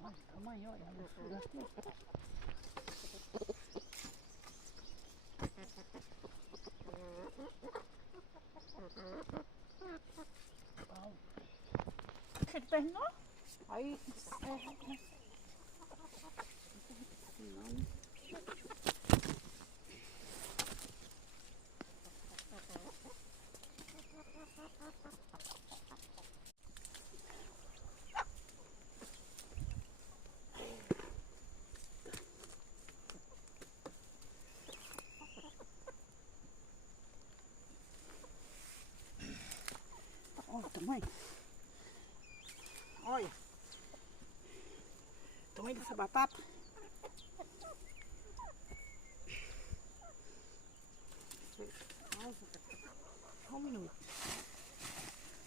Olha o tamanho, olha a musculatura. Você terminou? Aí, olha o tamanho. Olha. O tamanho dessa batata. Nossa,